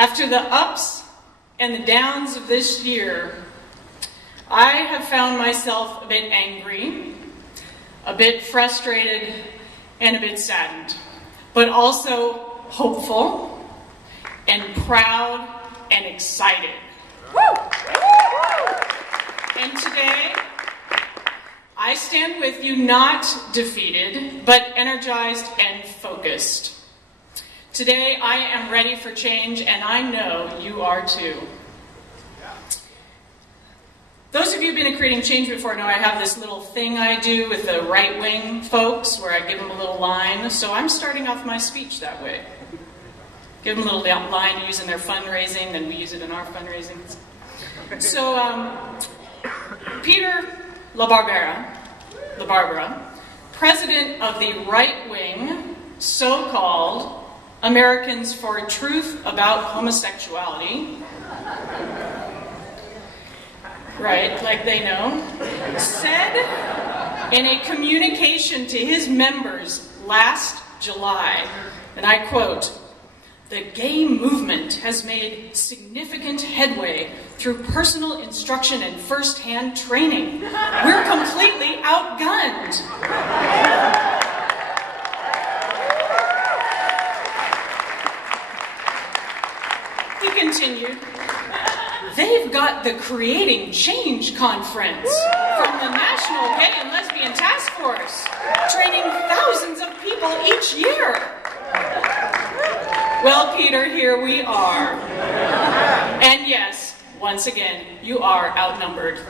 After the ups and the downs of this year, I have found myself a bit angry, a bit frustrated, and a bit saddened, but also hopeful and proud and excited. And today, I stand with you not defeated, but energized and focused. Today, I am ready for change, and I know you are too. Those of you who've been in Creating Change before know I have this little thing I do with the right-wing folks where I give them a little line. So I'm starting off my speech that way. Give them a little line to use in their fundraising, then we use it in our fundraising. So Peter LaBarbera, president of the right-wing, so-called Americans for Truth About Homosexuality, right, like they know, said in a communication to his members last July, and I quote, "The gay movement has made significant headway through personal instruction and first-hand training. We're completely outgunned." He continued, "They've got the Creating Change Conference from the National Gay and Lesbian Task Force, training thousands of people each year." Well, Peter, here we are. And yes, once again, you are outnumbered.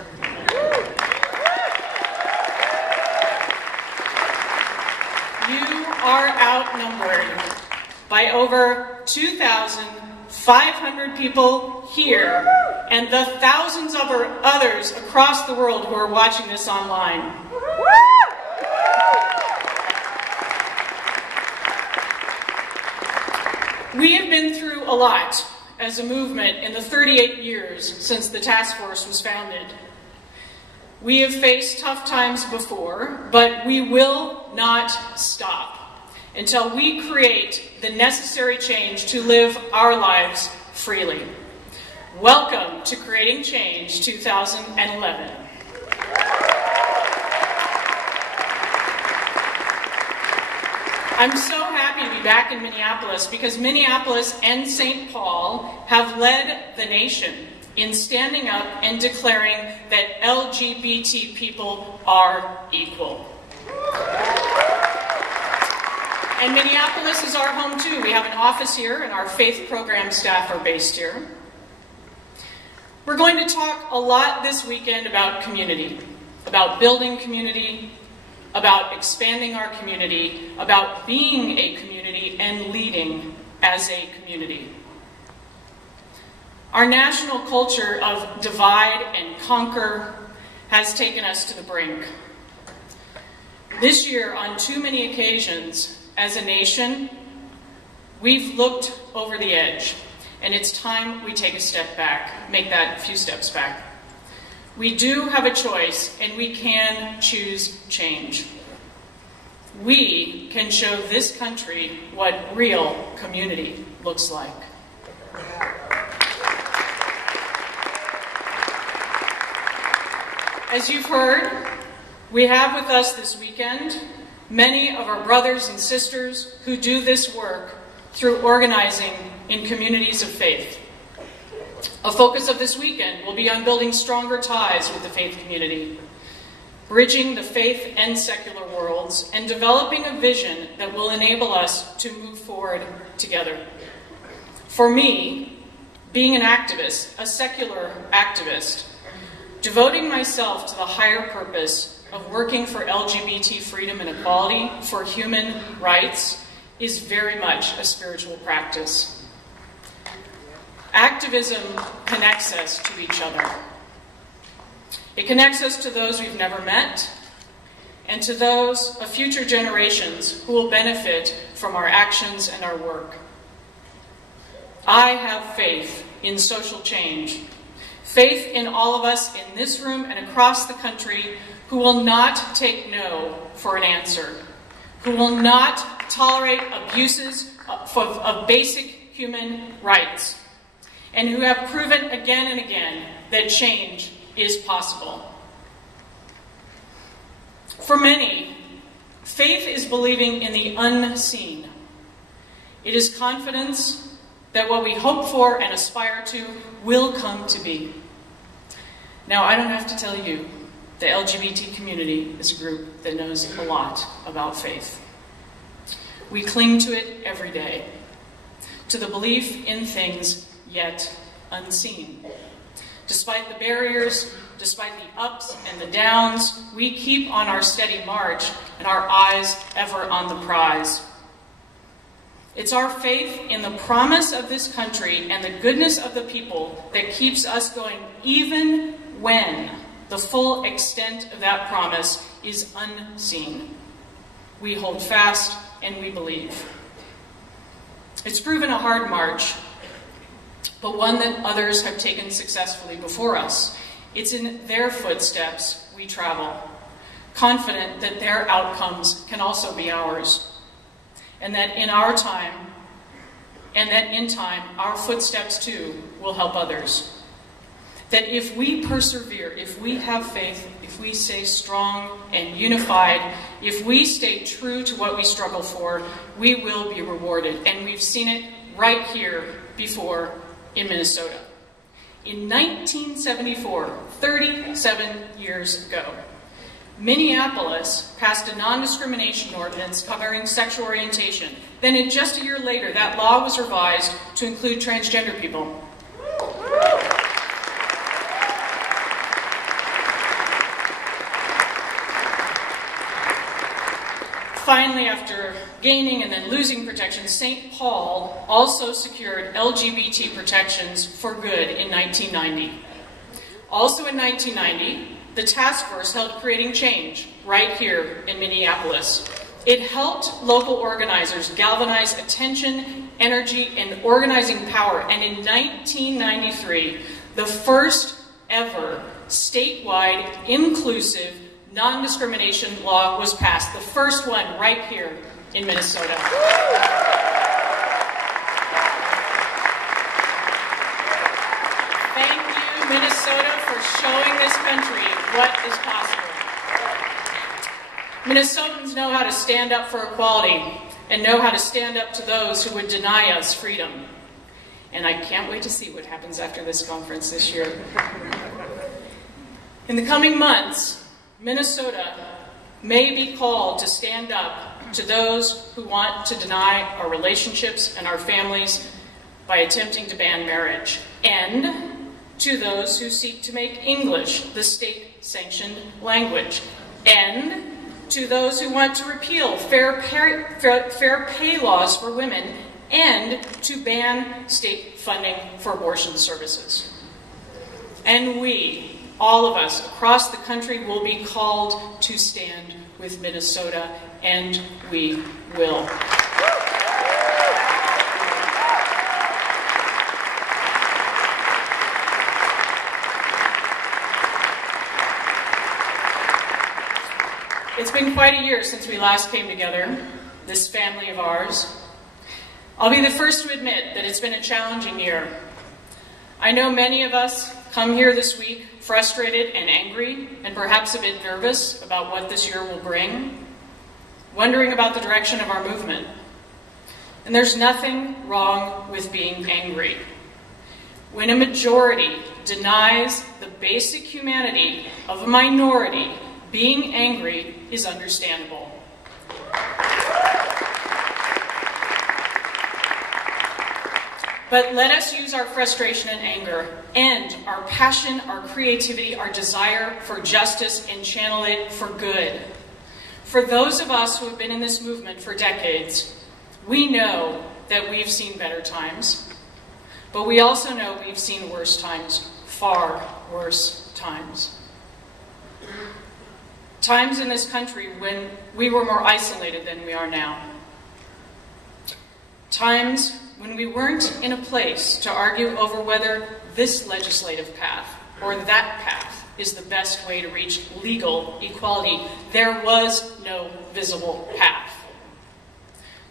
You are outnumbered by over 2,500 people here and the thousands of others across the world who are watching this online. We have been through a lot as a movement in the 38 years since the task force was founded. We have faced tough times before, but we will not stop until we create the necessary change to live our lives freely. Welcome to Creating Change 2011. I'm so happy to be back in Minneapolis because Minneapolis and St. Paul have led the nation in standing up and declaring that LGBT people are equal. And Minneapolis is our home too. We have an office here and our faith program staff are based here. We're going to talk a lot this weekend about community, about building community, about expanding our community, about being a community and leading as a community. Our national culture of divide and conquer has taken us to the brink. This year, on too many occasions, as a nation, we've looked over the edge, and it's time we take a step back, make that few steps back. We do have a choice, and we can choose change. We can show this country what real community looks like. As you've heard, we have with us this weekend many of our brothers and sisters who do this work through organizing in communities of faith. A focus of this weekend will be on building stronger ties with the faith community, bridging the faith and secular worlds, and developing a vision that will enable us to move forward together. For me, being an activist, a secular activist, devoting myself to the higher purpose of working for LGBT freedom and equality, for human rights, is very much a spiritual practice. Activism connects us to each other. It connects us to those we've never met, and to those of future generations who will benefit from our actions and our work. I have faith in social change, faith in all of us in this room and across the country who will not take no for an answer, who will not tolerate abuses of basic human rights, and who have proven again and again that change is possible. For many, faith is believing in the unseen. It is confidence that what we hope for and aspire to will come to be. Now, I don't have to tell you, the LGBT community is a group that knows a lot about faith. We cling to it every day, to the belief in things yet unseen. Despite the barriers, despite the ups and the downs, we keep on our steady march and our eyes ever on the prize. It's our faith in the promise of this country and the goodness of the people that keeps us going even when the full extent of that promise is unseen. We hold fast and we believe. It's proven a hard march, but one that others have taken successfully before us. It's in their footsteps we travel, confident that their outcomes can also be ours, and that in our time, and that in time, our footsteps too will help others. That if we persevere, if we have faith, if we stay strong and unified, if we stay true to what we struggle for, we will be rewarded. And we've seen it right here before in Minnesota. In 1974, 37 years ago, Minneapolis passed a non-discrimination ordinance covering sexual orientation. Then just a year later, that law was revised to include transgender people. Finally, after gaining and then losing protections, St. Paul also secured LGBT protections for good in 1990. Also in 1990, the task force held Creating Change right here in Minneapolis. It helped local organizers galvanize attention, energy, and organizing power. And in 1993, the first ever statewide inclusive non-discrimination law was passed, the first one right here in Minnesota. Thank you, Minnesota, for showing this country what is possible. Minnesotans know how to stand up for equality and know how to stand up to those who would deny us freedom. And I can't wait to see what happens after this conference this year. In the coming months, Minnesota may be called to stand up to those who want to deny our relationships and our families by attempting to ban marriage, and to those who seek to make English the state-sanctioned language, and to those who want to repeal fair pay laws for women, and to ban state funding for abortion services. And we, all of us across the country, will be called to stand with Minnesota, and we will. It's been quite a year since we last came together, this family of ours. I'll be the first to admit that it's been a challenging year. I know many of us come here this week frustrated and angry, and perhaps a bit nervous about what this year will bring, wondering about the direction of our movement. And there's nothing wrong with being angry. When a majority denies the basic humanity of a minority, being angry is understandable. But let us use our frustration and anger and our passion, our creativity, our desire for justice, and channel it for good. For those of us who have been in this movement for decades, we know that we've seen better times, but we also know we've seen worse times, far worse times. Times in this country when we were more isolated than we are now. Times when we weren't in a place to argue over whether this legislative path or that path is the best way to reach legal equality. There was no visible path.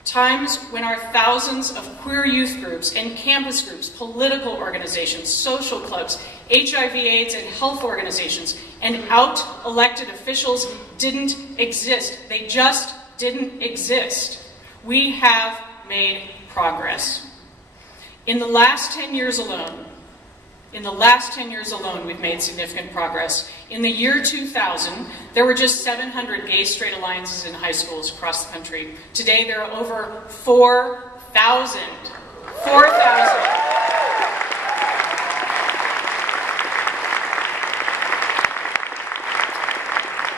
times when our thousands of queer youth groups and campus groups, political organizations, social clubs, HIV/AIDS and health organizations, and out-elected officials didn't exist. They just didn't exist. We have made progress. In the last 10 years alone, we've made significant progress. In the year 2000, there were just 700 gay-straight alliances in high schools across the country. Today, there are over 4,000. 4,000.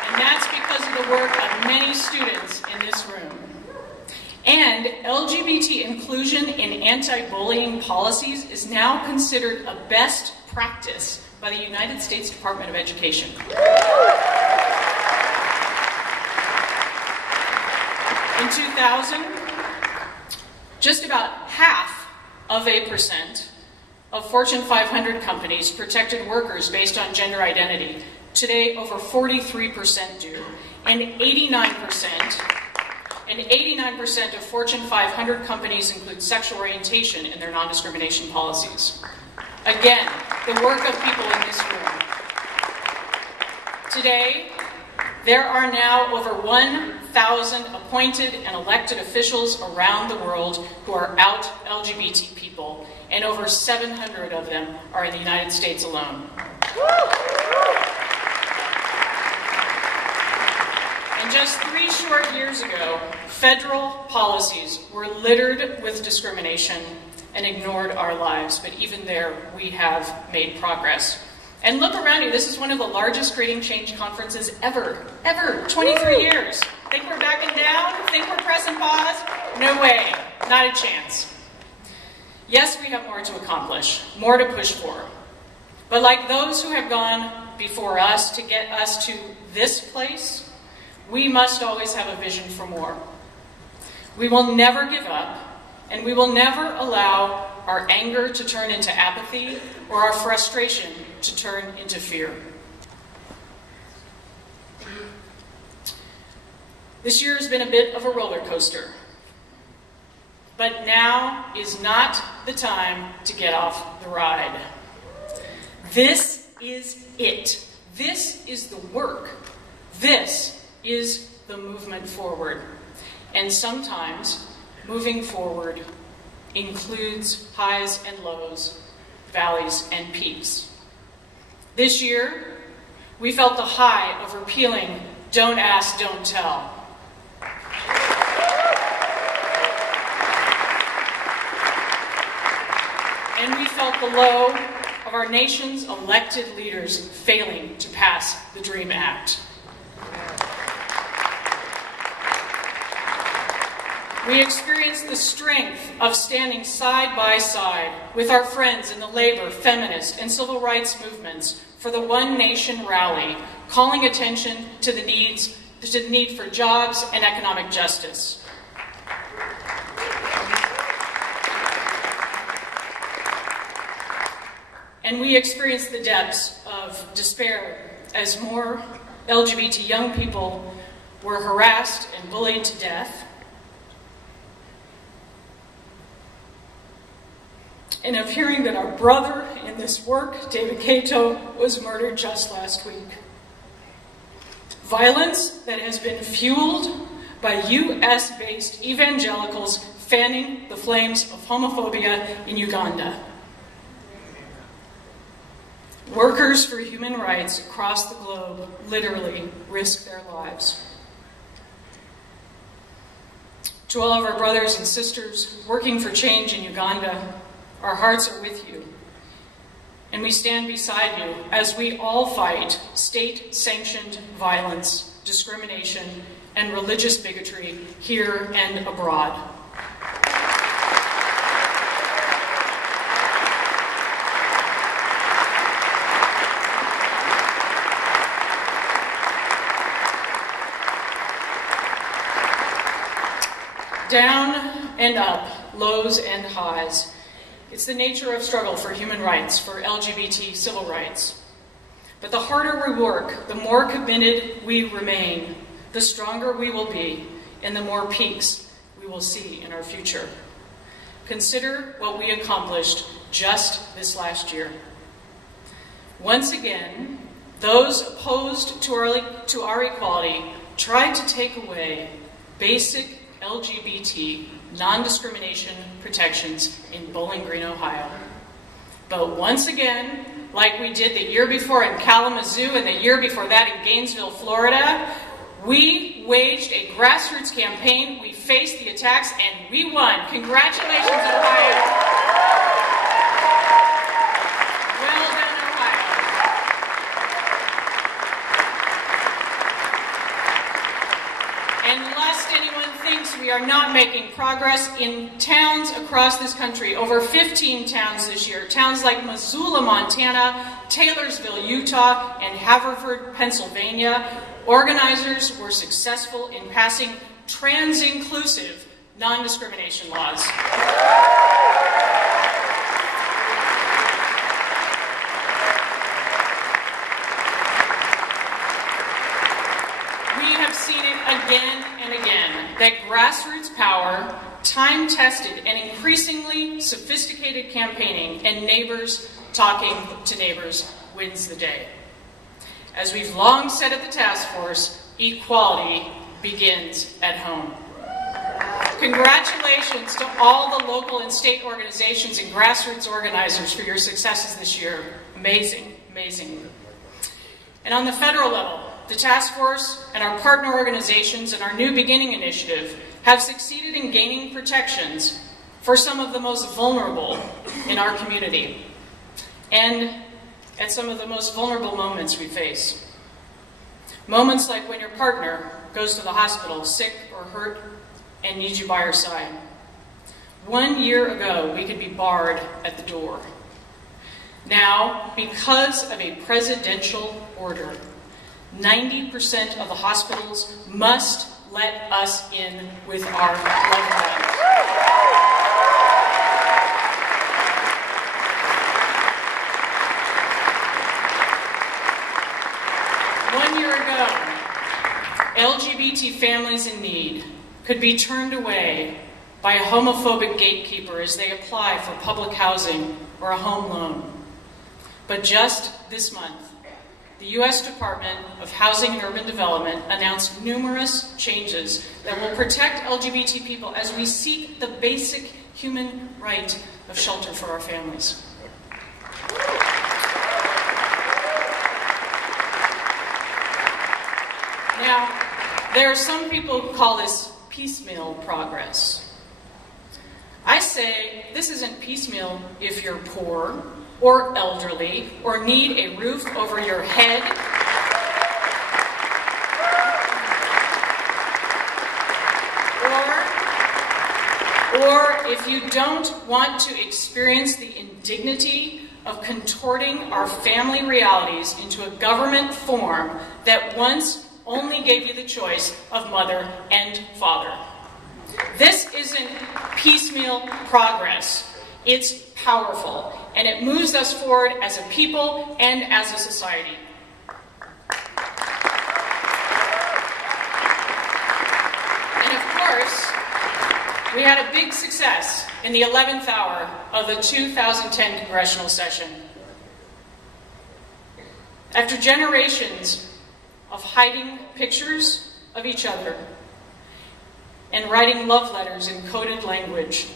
And that's because of the work of many students in this room. And LGBT inclusion in anti-bullying policies is now considered a best practice by the United States Department of Education. In 2000, just about 0.5% of Fortune 500 companies protected workers based on gender identity. Today, over 43% do, and 89% of Fortune 500 companies include sexual orientation in their non-discrimination policies. Again, the work of people in this room. Today, there are now over 1,000 appointed and elected officials around the world who are out LGBT people, and over 700 of them are in the United States alone. And just 3 short years ago, federal policies were littered with discrimination and ignored our lives, but even there, we have made progress. And look around you, this is one of the largest Creating Change conferences ever, 23 years. Think we're backing down? Think we're pressing pause? No way, not a chance. Yes, we have more to accomplish, more to push for. But like those who have gone before us to get us to this place, we must always have a vision for more. We will never give up, and we will never allow our anger to turn into apathy or our frustration to turn into fear. This year has been a bit of a roller coaster, but now is not the time to get off the ride. This is it. This is the work. This is the movement forward. And sometimes moving forward includes highs and lows, valleys and peaks. This year, we felt the high of repealing Don't Ask, Don't Tell. And we felt the low of our nation's elected leaders failing to pass the DREAM Act. We experienced the strength of standing side by side with our friends in the labor, feminist, and civil rights movements for the One Nation rally, calling attention to the need for jobs and economic justice. And we experienced the depths of despair as more LGBT young people were harassed and bullied to death, and of hearing that our brother in this work, David Cato, was murdered just last week. Violence that has been fueled by US-based evangelicals fanning the flames of homophobia in Uganda. Workers for human rights across the globe literally risk their lives. To all of our brothers and sisters working for change in Uganda, our hearts are with you, and we stand beside you as we all fight state-sanctioned violence, discrimination, and religious bigotry here and abroad. Down and up, lows and highs. It's the nature of struggle for human rights, for LGBT civil rights. But the harder we work, the more committed we remain, the stronger we will be, and the more peaks we will see in our future. Consider what we accomplished just this last year. Once again, those opposed to our equality tried to take away basic LGBT non-discrimination protections in Bowling Green, Ohio. But once again, like we did the year before in Kalamazoo and the year before that in Gainesville, Florida, we waged a grassroots campaign, we faced the attacks, and we won. Congratulations, Ohio. Well done, Ohio. And lest anyone thinks we are not making progress, in towns across this country, over 15 towns this year, towns like Missoula, Montana, Taylorsville, Utah, and Haverford, Pennsylvania, organizers were successful in passing trans-inclusive non-discrimination laws. We have seen it again and again, that grassroots power, time-tested and increasingly sophisticated campaigning, and neighbors talking to neighbors wins the day. As we've long said at the task force, equality begins at home. Congratulations to all the local and state organizations and grassroots organizers for your successes this year. Amazing, amazing. And on the federal level, the task force and our partner organizations and our New Beginning initiative have succeeded in gaining protections for some of the most vulnerable in our community, and at some of the most vulnerable moments we face. Moments like when your partner goes to the hospital sick or hurt and needs you by her side. 1 year ago, we could be barred at the door. Now, because of a presidential order, 90% of the hospitals must let us in with our loved ones. LGBT families in need could be turned away by a homophobic gatekeeper as they apply for public housing or a home loan. But just this month, the U.S. Department of Housing and Urban Development announced numerous changes that will protect LGBT people as we seek the basic human right of shelter for our families. Now, there are some people who call this piecemeal progress. I say this isn't piecemeal if you're poor or elderly or need a roof over your head or if you don't want to experience the indignity of contorting our family realities into a government form that once only gave you the choice of mother and father. This isn't piecemeal progress. It's powerful, and it moves us forward as a people and as a society. And of course, we had a big success in the 11th hour of the 2010 congressional session. After generations of hiding pictures of each other and writing love letters in coded language,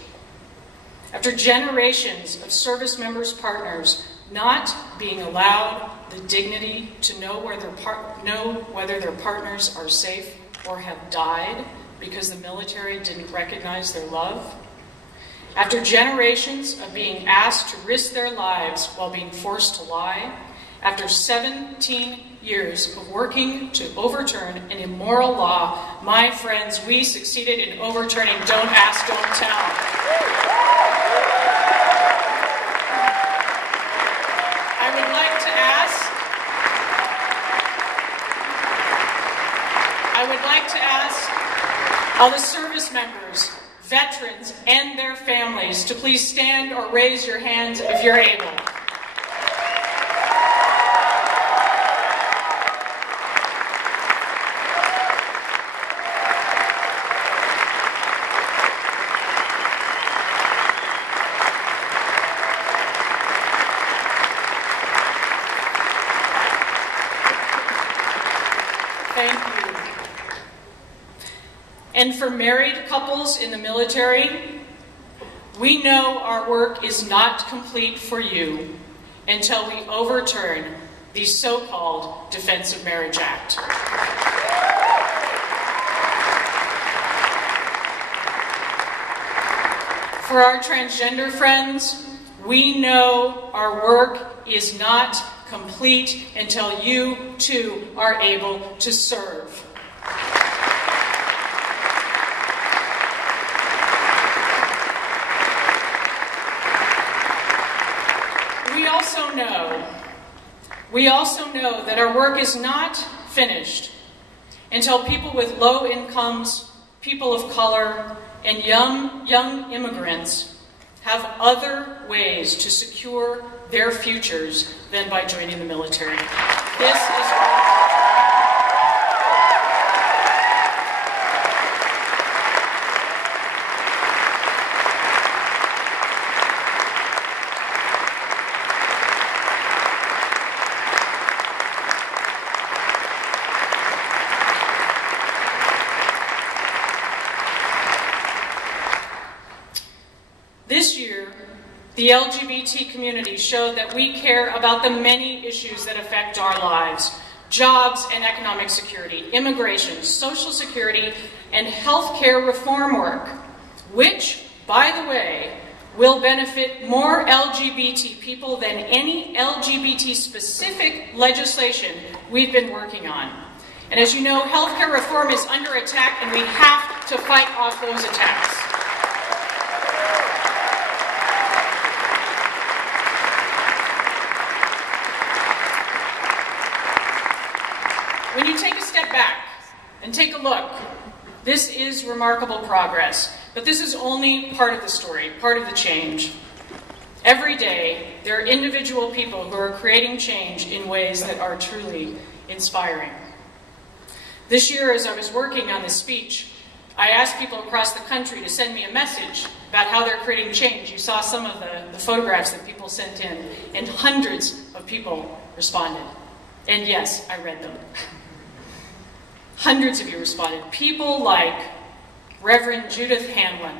after generations of service members' partners not being allowed the dignity to know whether their partners are safe or have died because the military didn't recognize their love, after generations of being asked to risk their lives while being forced to lie, after 17 years of working to overturn an immoral law, my friends, we succeeded in overturning Don't Ask, Don't Tell. I would like to ask all the service members, veterans, and their families to please stand or raise your hands if you're able. Thank you. And for married couples in the military, we know our work is not complete for you until we overturn the so-called Defense of Marriage Act. For our transgender friends, we know our work is not complete until you too are able to serve. We also know that our work is not finished until people with low incomes, people of color, and young immigrants have other ways to secure their futures than by joining the military. This is This year, the LGBT community showed that we care about the many issues that affect our lives: jobs and economic security, immigration, social security, and healthcare reform work, which, by the way, will benefit more LGBT people than any LGBT-specific legislation we've been working on. And as you know, healthcare reform is under attack, and we have to fight off those attacks. When you take a step back and take a look, this is remarkable progress, but this is only part of the story, part of the change. Every day, there are individual people who are creating change in ways that are truly inspiring. This year, as I was working on this speech, I asked people across the country to send me a message about how they're creating change. You saw some of the photographs that people sent in, and hundreds of people responded. And yes, I read them. Hundreds of you responded. People like Reverend Judith Hanlon,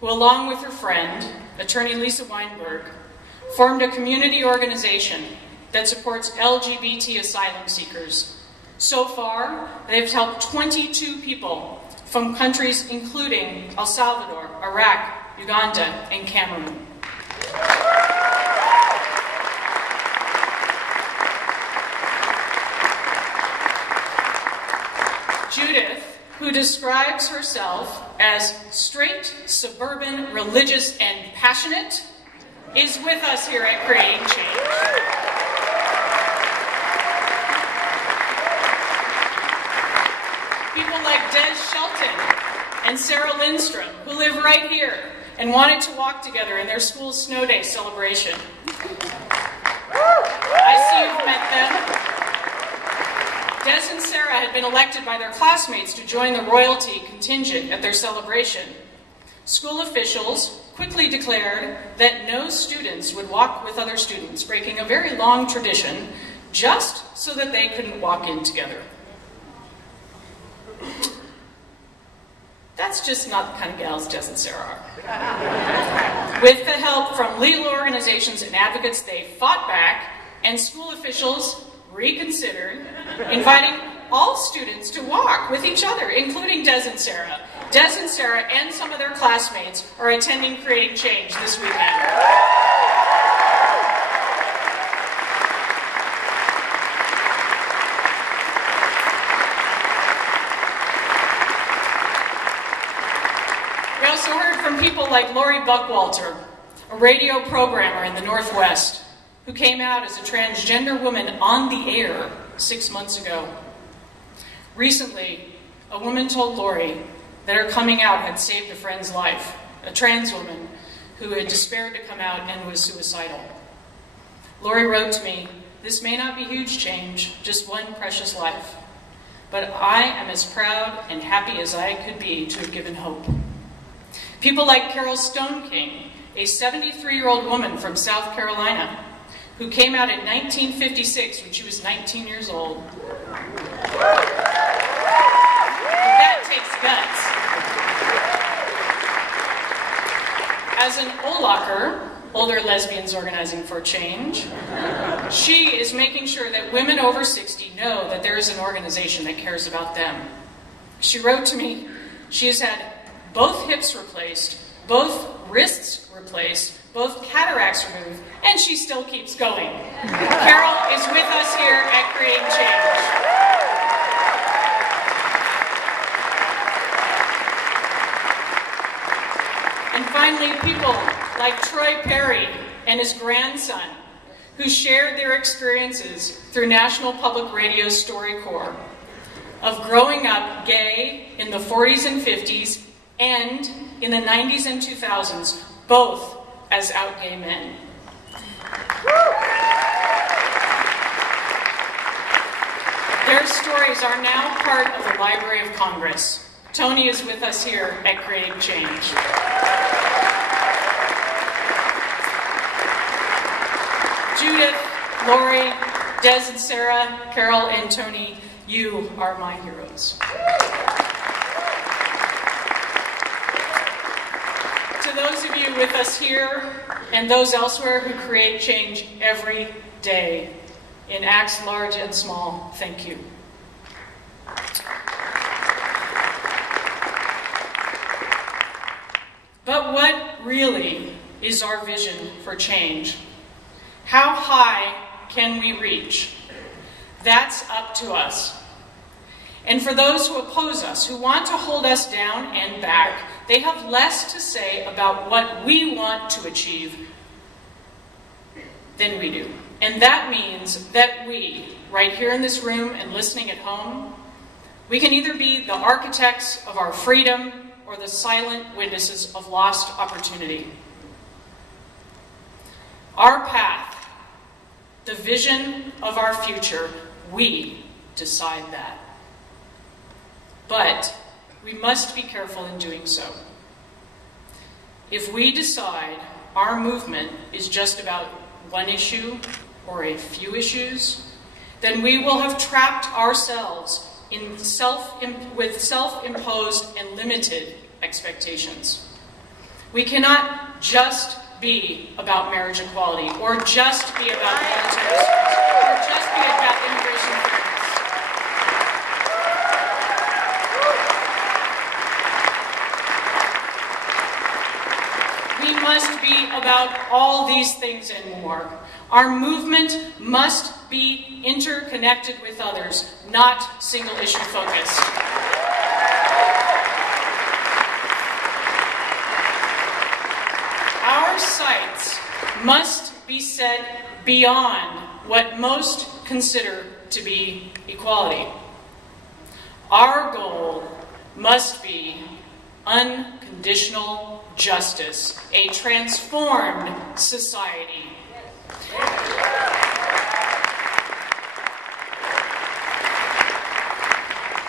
who along with her friend, attorney Lisa Weinberg, formed a community organization that supports LGBT asylum seekers. So far, they've helped 22 people from countries including El Salvador, Iraq, Uganda, and Cameroon. Judith, who describes herself as straight, suburban, religious, and passionate, is with us here at Creating Change. People like Des Shelton and Sarah Lindstrom, who live right here and wanted to walk together in their school's snow day celebration. I see you've met them. Des and Sarah had been elected by their classmates to join the royalty contingent at their celebration. School officials quickly declared that no students would walk with other students, breaking a very long tradition, just so that they couldn't walk in together. That's just not the kind of gals Des and Sarah are. With the help from legal organizations and advocates, they fought back, and school officials reconsidered inviting all students to walk with each other, including Des and Sarah. Des and Sarah and some of their classmates are attending Creating Change this weekend. We also heard from people like Lori Buckwalter, a radio programmer in the Northwest, who came out as a transgender woman on the air 6 months ago. Recently, a woman told Lori that her coming out had saved a friend's life, a trans woman who had despaired to come out and was suicidal. Lori wrote to me, "This may not be huge change, just one precious life, but I am as proud and happy as I could be to have given hope." People like Carol Stone King, a 73-year-old woman from South Carolina, who came out in 1956 when she was 19 years old. as an OLACer, Older Lesbians Organizing for Change, she is making sure that women over 60 know that there is an organization that cares about them. She wrote to me, she has had both hips replaced, both wrists replaced, both cataracts removed, and she still keeps going. Carol is with us here at Creating Change. And finally, people like Rea Carey and his grandson, who shared their experiences through National Public Radio's StoryCorps of growing up gay in the 40s and 50s and in the 90s and 2000s, both as out gay men. Their stories are now part of the Library of Congress. Tony is with us here at Creating Change. Judith, Lori, Des and Sarah, Carol and Tony, you are my heroes. To those of you with us here and those elsewhere who create change every day in acts large and small, thank you. But what really is our vision for change? How high can we reach? That's up to us. And for those who oppose us, who want to hold us down and back, they have less to say about what we want to achieve than we do. And that means that we, right here in this room and listening at home, we can either be the architects of our freedom or the silent witnesses of lost opportunity. Our path, the vision of our future, we decide that. But we must be careful in doing so. If we decide our movement is just about one issue or a few issues, then we will have trapped ourselves with self-imposed and limited expectations. We cannot just be about marriage equality, or just be about military service, or just be about immigration fairness. We must be about all these things and more. Our movement must be interconnected with others, not single-issue focused. Our sights must be set beyond what most consider to be equality. Our goal must be unconditional justice, a transformed society.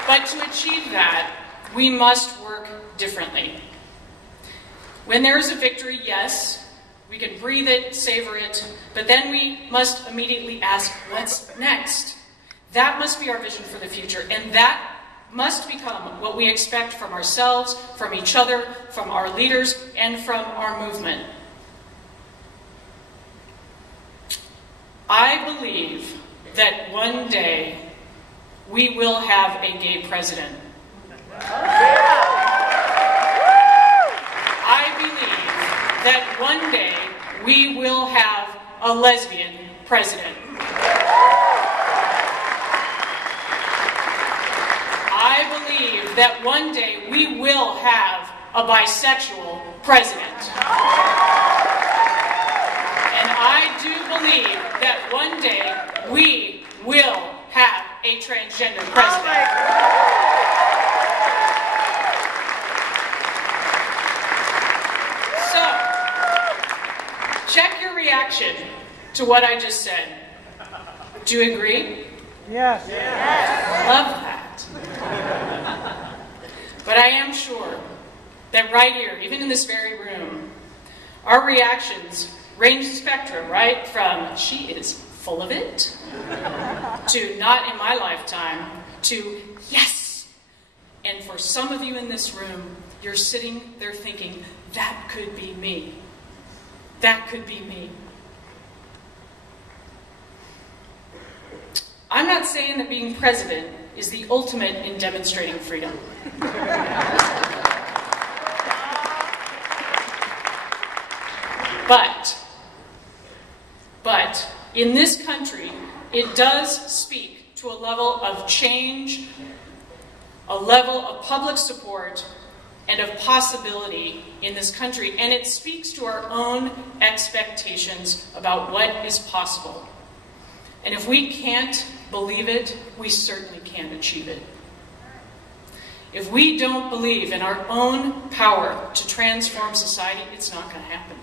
But to achieve that, we must work differently. When there is a victory, yes, we can breathe it, savor it, but then we must immediately ask, what's next? That must be our vision for the future, and that must become what we expect from ourselves, from each other, from our leaders, and from our movement. I believe that one day we will have a gay president. I believe that one day we will have a lesbian president. I believe that one day we will have a bisexual president. And I do believe that one day we will have a transgender president. So, check your reaction to what I just said. Do you agree? Yes. Yes. Love that. But I am sure that right here, even in this very room, our reactions range the spectrum, right? From, she is full of it, to not in my lifetime, to yes. And for some of you in this room, you're sitting there thinking, that could be me. That could be me. I'm not saying that being president is the ultimate in demonstrating freedom. But in this country, it does speak to a level of change, a level of public support, and of possibility in this country. And it speaks to our own expectations about what is possible. And if we can't believe it, we certainly can't achieve it. If we don't believe in our own power to transform society, it's not going to happen.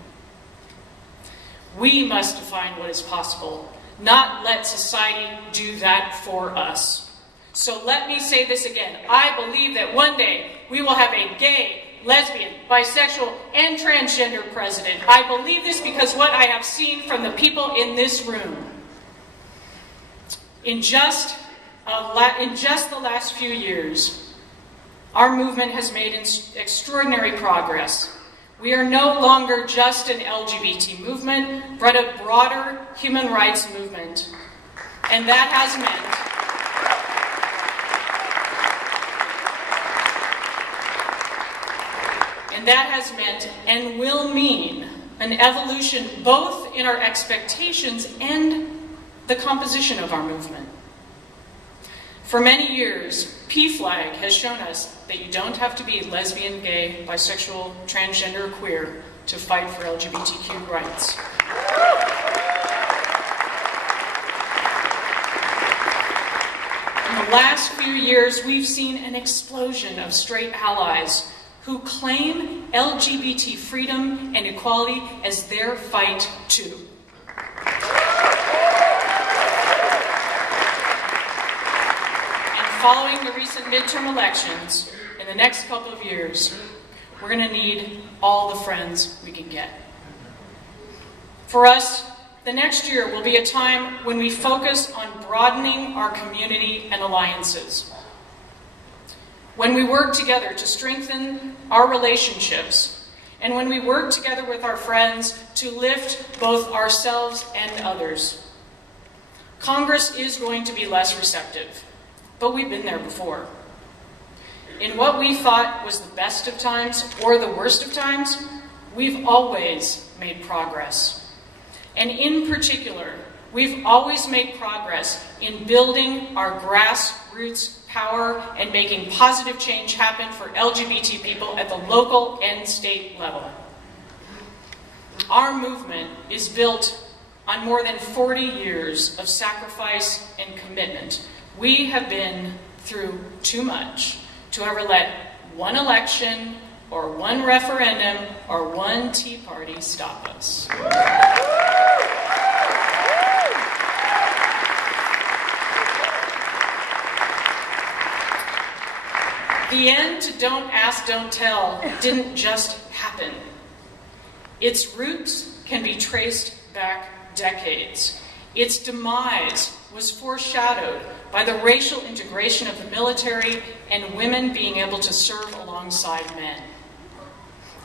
We must define what is possible, not let society do that for us. So let me say this again. I believe that one day we will have a gay, lesbian, bisexual, and transgender president. I believe this because what I have seen from the people in this room. In just the last few years, our movement has made extraordinary progress. We are no longer just an LGBT movement, but a broader human rights movement. And that has meant and will mean an evolution both in our expectations and the composition of our movement. For many years, PFLAG has shown us that you don't have to be lesbian, gay, bisexual, transgender, or queer to fight for LGBTQ rights. In the last few years, we've seen an explosion of straight allies who claim LGBT freedom and equality as their fight too. Following the recent midterm elections, in the next couple of years, we're going to need all the friends we can get. For us, the next year will be a time when we focus on broadening our community and alliances. When we work together to strengthen our relationships, and when we work together with our friends to lift both ourselves and others. Congress is going to be less receptive. But we've been there before. In what we thought was the best of times or the worst of times, we've always made progress. And in particular, we've always made progress in building our grassroots power and making positive change happen for LGBT people at the local and state level. Our movement is built on more than 40 years of sacrifice and commitment. We have been through too much to ever let one election or one referendum or one Tea Party stop us. The end to Don't Ask, Don't Tell didn't just happen. Its roots can be traced back decades. Its demise was foreshadowed by the racial integration of the military and women being able to serve alongside men.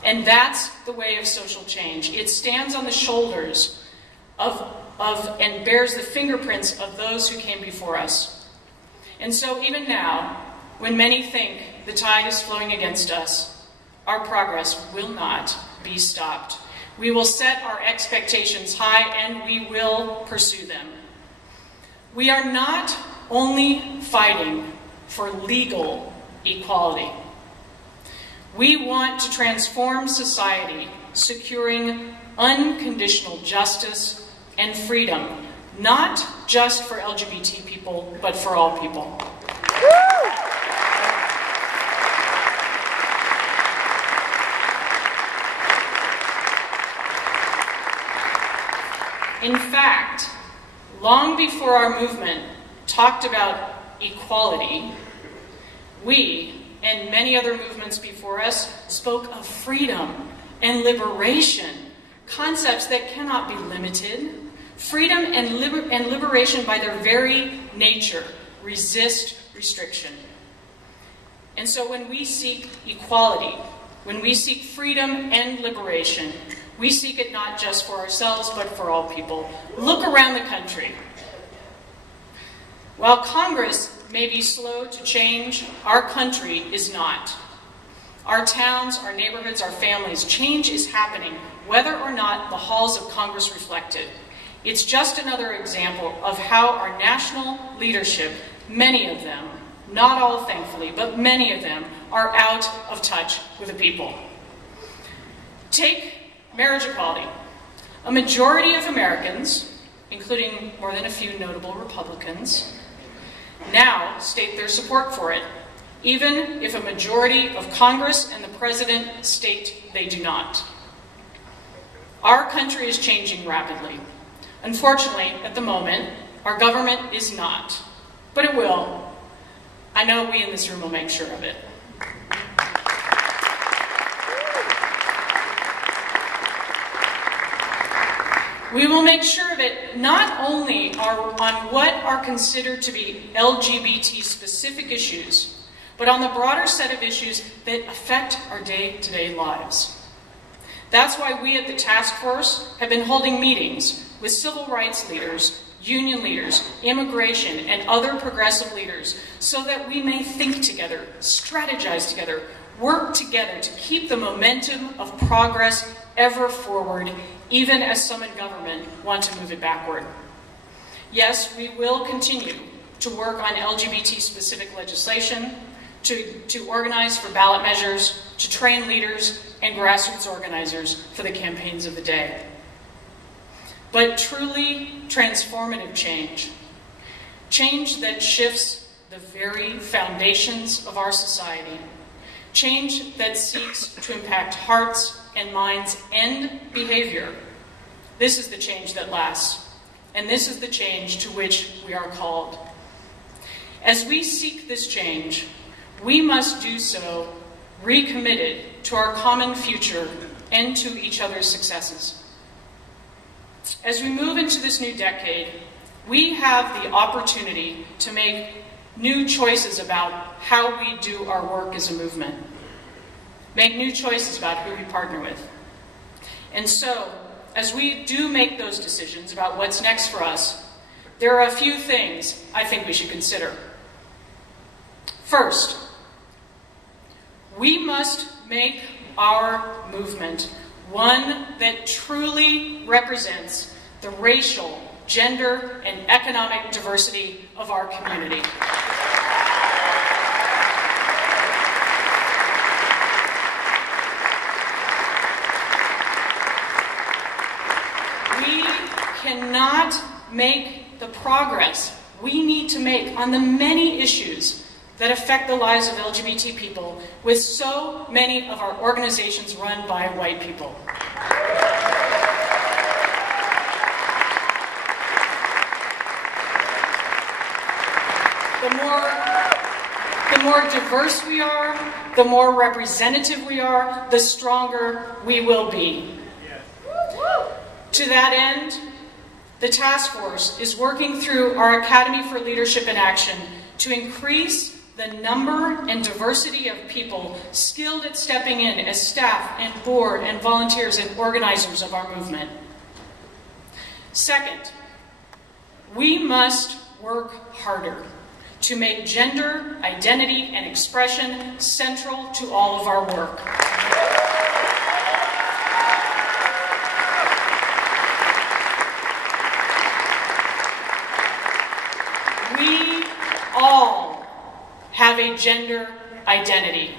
And that's the way of social change. It stands on the shoulders of and bears the fingerprints of those who came before us. And so even now, when many think the tide is flowing against us, our progress will not be stopped. We will set our expectations high and we will pursue them. We are not only fighting for legal equality. We want to transform society, securing unconditional justice and freedom, not just for LGBT people, but for all people. In fact, long before our movement talked about equality, we, and many other movements before us, spoke of freedom and liberation, concepts that cannot be limited. Freedom and liberation by their very nature resist restriction. And so when we seek equality, when we seek freedom and liberation, We seek it not just for ourselves, but for all people. Look around the country. While Congress may be slow to change, our country is not. Our towns, our neighborhoods, our families, change is happening, whether or not the halls of Congress reflect it. It's just another example of how our national leadership, many of them, not all thankfully, but many of them, are out of touch with the people. Take marriage equality. A majority of Americans, including more than a few notable Republicans, now state their support for it, even if a majority of Congress and the President state they do not. Our country is changing rapidly. Unfortunately, at the moment, our government is not, but it will. I know we in this room will make sure of it. We will make sure of it not only on what are considered to be LGBT-specific issues, but on the broader set of issues that affect our day-to-day lives. That's why we at the task force have been holding meetings with civil rights leaders, union leaders, immigration, and other progressive leaders so that we may think together, strategize together, work together to keep the momentum of progress ever forward, even as some in government want to move it backward. Yes, we will continue to work on LGBT-specific legislation, to organize for ballot measures, to train leaders and grassroots organizers for the campaigns of the day. But truly transformative change, change that shifts the very foundations of our society, change that seeks to impact hearts and minds and behavior. This is the change that lasts, and this is the change to which we are called. As we seek this change, we must do so recommitted to our common future and to each other's successes. As we move into this new decade, we have the opportunity to make new choices about how we do our work as a movement. Make new choices about who we partner with. And so, as we do make those decisions about what's next for us, there are a few things I think we should consider. First, we must make our movement one that truly represents the racial, gender, and economic diversity of our community. We cannot make the progress we need to make on the many issues that affect the lives of LGBT people with so many of our organizations run by white people. The more diverse we are, the more representative we are, the stronger we will be. To that end, the task force is working through our Academy for Leadership in Action to increase the number and diversity of people skilled at stepping in as staff and board and volunteers and organizers of our movement. Second, we must work harder to make gender, identity, and expression central to all of our work. We all have a gender identity.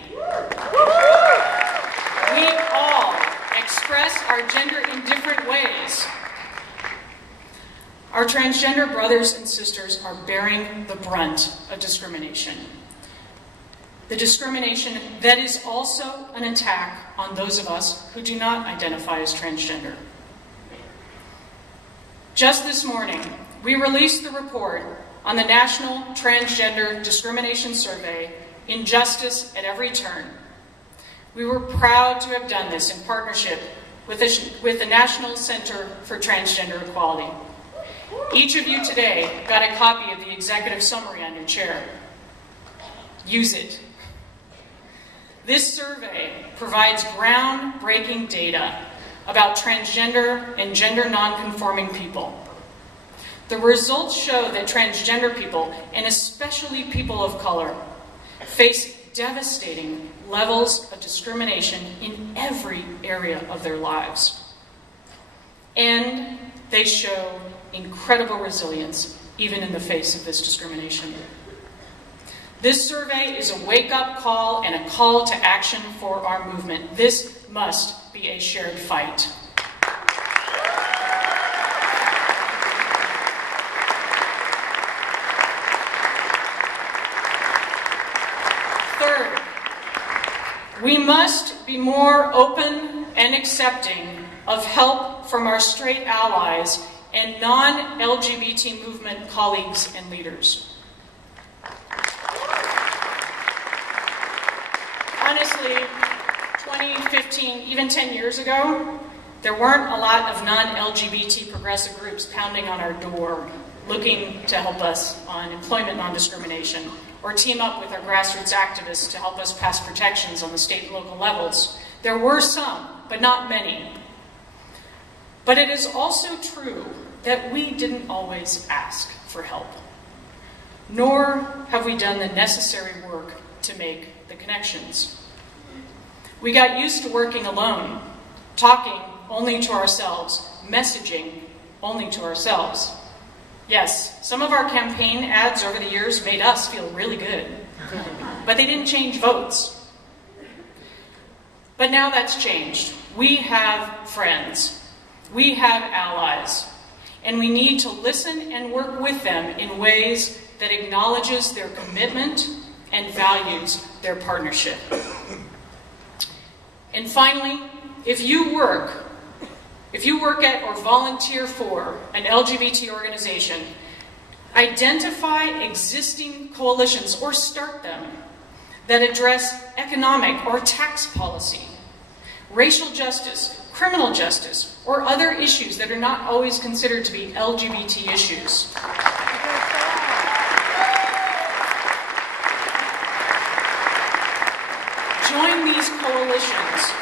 We all express our gender in different ways. Our transgender brothers and sisters are bearing the brunt of discrimination. The discrimination that is also an attack on those of us who do not identify as transgender. Just this morning, we released the report on the National Transgender Discrimination Survey, Injustice at Every Turn. We were proud to have done this in partnership with the National Center for Transgender Equality. Each of you today got a copy of the executive summary on your chair. Use it. This survey provides groundbreaking data about transgender and gender non-conforming people. The results show that transgender people, and especially people of color, face devastating levels of discrimination in every area of their lives. And they show incredible resilience, even in the face of this discrimination. This survey is a wake-up call and a call to action for our movement. This must be a shared fight. Third, we must be more open and accepting of help from our straight allies and non-LGBT movement colleagues and leaders. Honestly, 2015, even 10 years ago, there weren't a lot of non-LGBT progressive groups pounding on our door looking to help us on employment non-discrimination or team up with our grassroots activists to help us pass protections on the state and local levels. There were some, but not many. But it is also true that we didn't always ask for help, nor have we done the necessary work to make the connections. We got used to working alone, talking only to ourselves, messaging only to ourselves. Yes, some of our campaign ads over the years made us feel really good, but they didn't change votes. But now that's changed. We have friends, we have allies, and we need to listen and work with them in ways that acknowledges their commitment and values their partnership. And finally, if you work at or volunteer for an LGBT organization, identify existing coalitions or start them that address economic or tax policy, racial justice, criminal justice, or other issues that are not always considered to be LGBT issues. Join these coalitions,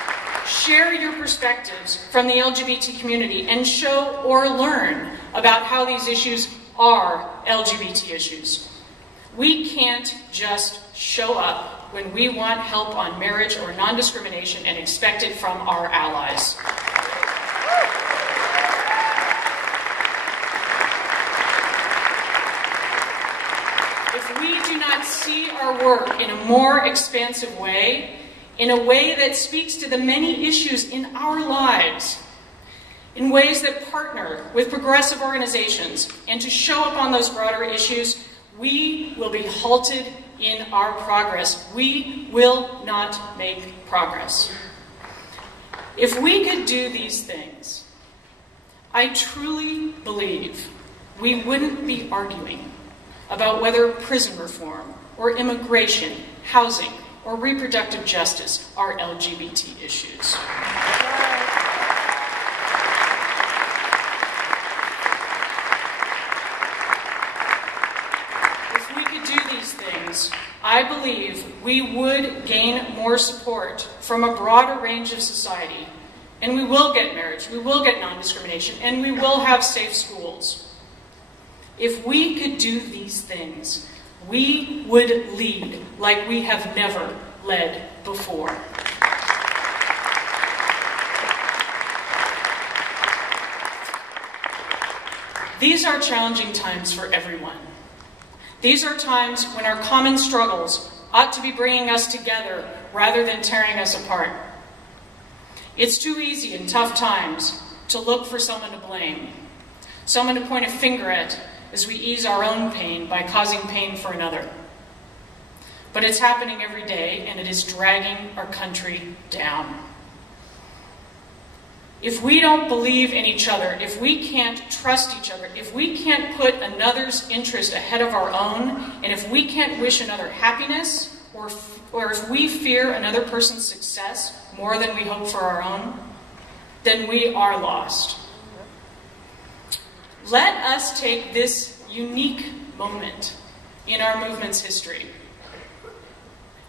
share your perspectives from the LGBT community, and show or learn about how these issues are LGBT issues. We can't just show up when we want help on marriage or non-discrimination and expect it from our allies. If we do not see our work in a more expansive way, in a way that speaks to the many issues in our lives, in ways that partner with progressive organizations, and to show up on those broader issues, we will be halted in our progress. We will not make progress. If we could do these things, I truly believe we wouldn't be arguing about whether prison reform or immigration, housing, or reproductive justice are LGBT issues. If we could do these things, I believe we would gain more support from a broader range of society, and we will get marriage, we will get non-discrimination, and we will have safe schools. If we could do these things, we would lead like we have never led before. These are challenging times for everyone. These are times when our common struggles ought to be bringing us together rather than tearing us apart. It's too easy in tough times to look for someone to blame, someone to point a finger at as we ease our own pain by causing pain for another. But it's happening every day, and it is dragging our country down. If we don't believe in each other, if we can't trust each other, if we can't put another's interest ahead of our own, and if we can't wish another happiness, or if we fear another person's success more than we hope for our own, then we are lost. Let us take this unique moment in our movement's history.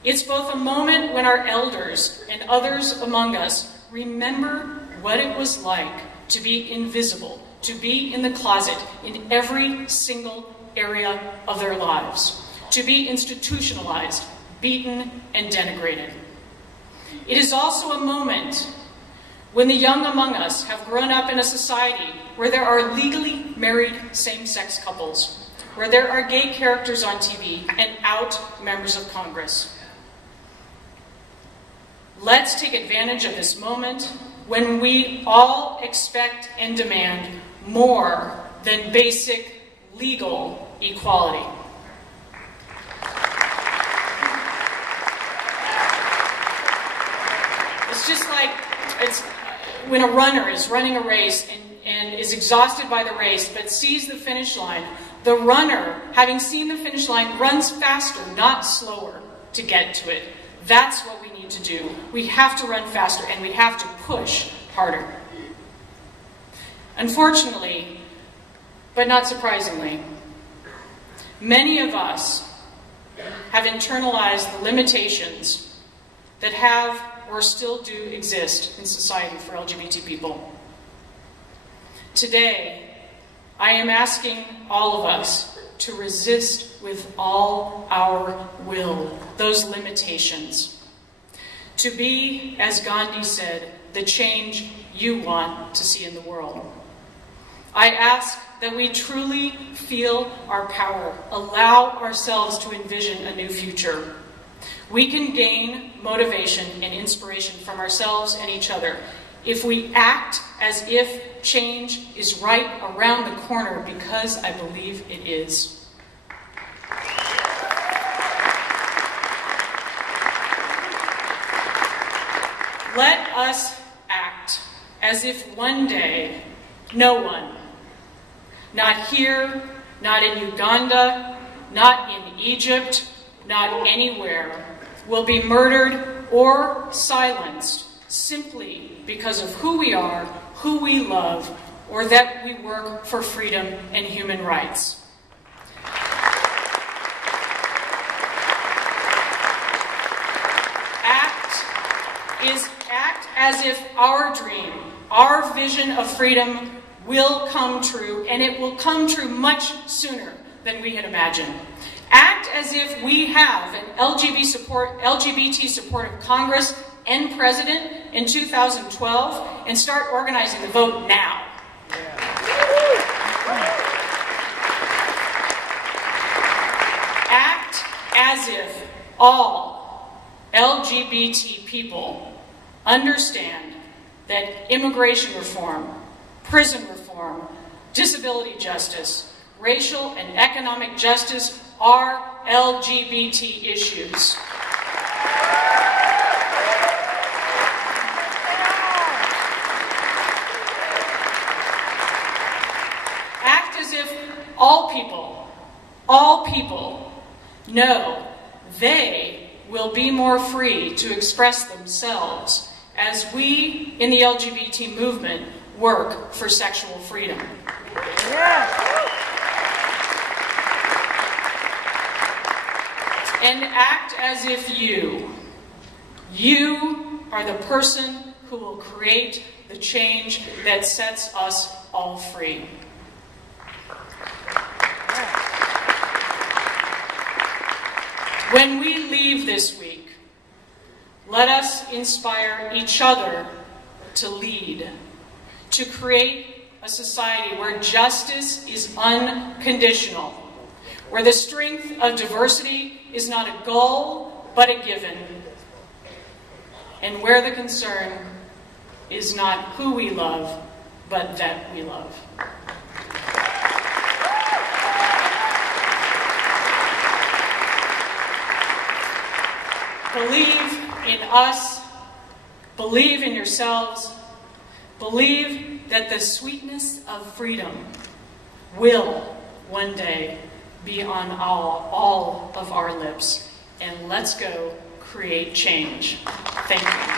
It's both a moment when our elders and others among us remember what it was like to be invisible, to be in the closet in every single area of their lives, to be institutionalized, beaten, and denigrated. It is also a moment when the young among us have grown up in a society where there are legally married same-sex couples, where there are gay characters on TV and out members of Congress. Let's take advantage of this moment when we all expect and demand more than basic legal equality. It's just like when a runner is running a race and is exhausted by the race but sees the finish line. The runner, having seen the finish line, runs faster, not slower, to get to it. That's what we need to do. We have to run faster and we have to push harder. Unfortunately, but not surprisingly, many of us have internalized the limitations that have or still do exist in society for LGBT people. Today, I am asking all of us to resist with all our will those limitations. To be, as Gandhi said, the change you want to see in the world. I ask that we truly feel our power, allow ourselves to envision a new future. We can gain motivation and inspiration from ourselves and each other if we act as if change is right around the corner, because I believe it is. Let us act as if one day no one, not here, not in Uganda, not in Egypt, not anywhere, will be murdered or silenced simply because of who we are, who we love, or that we work for freedom and human rights. Act as if our dream, our vision of freedom will come true, and it will come true much sooner than we had imagined. Act as if we have an LGBT supportive Congress and President in 2012, and start organizing the vote now. Act as if all LGBT people understand that immigration reform, prison reform, disability justice, racial and economic justice are LGBT issues. Act as if all people know they will be more free to express themselves as we in the LGBT movement work for sexual freedom. And act as if you are the person who will create the change that sets us all free. When we leave this week, let us inspire each other to lead, to create a society where justice is unconditional, where the strength of diversity is not a goal, but a given, and where the concern is not who we love, but that we love. Believe in us, believe in yourselves, believe that the sweetness of freedom will one day be on all of our lips. And let's go create change. Thank you.